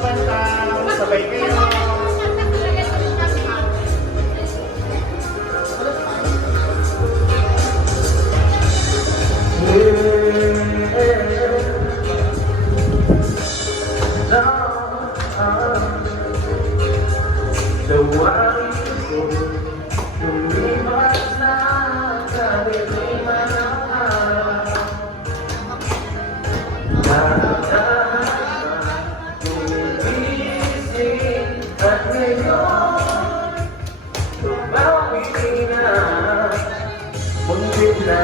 pantang, sabay kayo. Lumawi ko, lumipas na sa dilim ng araw. Gumigising at ngayon lumawi na. Muntik na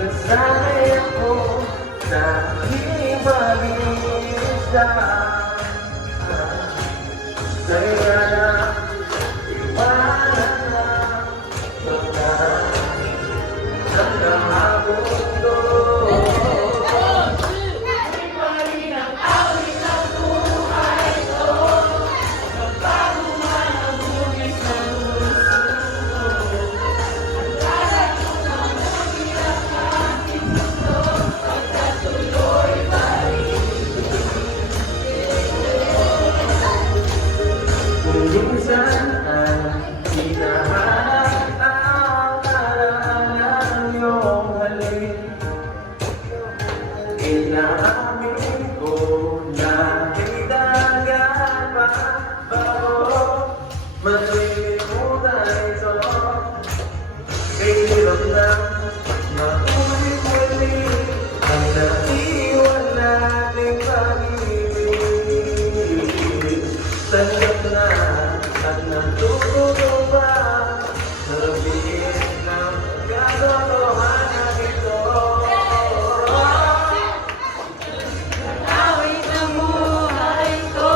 nasanay ako sa ibalisa. Kaya na iwanan na hanggang habundo. Minsan ang hinahanap ang alaala ng iyong halik. Inaamin ko na kailangan pa bago malilimutan ito. Kay hirap na maulit-ulit ang naiwan nating pag-ibig. Tanggap na at natutulong ba sabihin ng katotohanan ito? Awit ang buhay ko,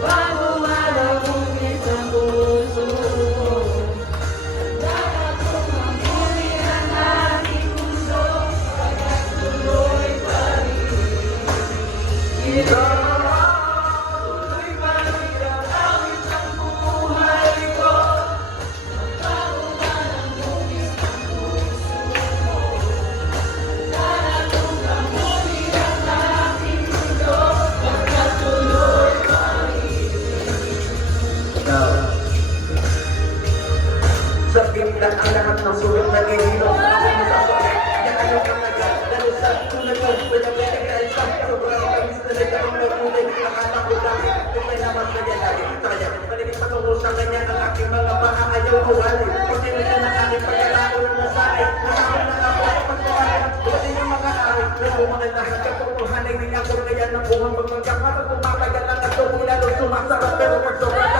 bago malagungit ang puso. Dapat kong mamuli ang aking puso, pagkat tuloy pa rin. Tuloy pa rin ang awit ng buhay ko, bago malagungit ang puso. Dapat kong mamuli ang aking puso, pagkat tuloy pa rin. Sa bigla ang lahat ng sulit na gihilo. Ako masasakit, yan ano kang nagdalo sa tulad ko. Wala may nag-aisa, sobrang tamis na nagkaroon ng kulay. Nakala ko dati, kung may naman na yan lagi. Kaya, palinig patungo sa kanya ang aking mga maayaw ko wali. Pati na yan ang aking pagkalaro ng masari. Nasakot na ako, pagkawalan. Pati yung mga ari, nabumanay lahat. Katotohanan ay niya ko na yan ang buhang magmagkakat. At tumatagal lang at tumulalo, sumasarap pero pag sobrang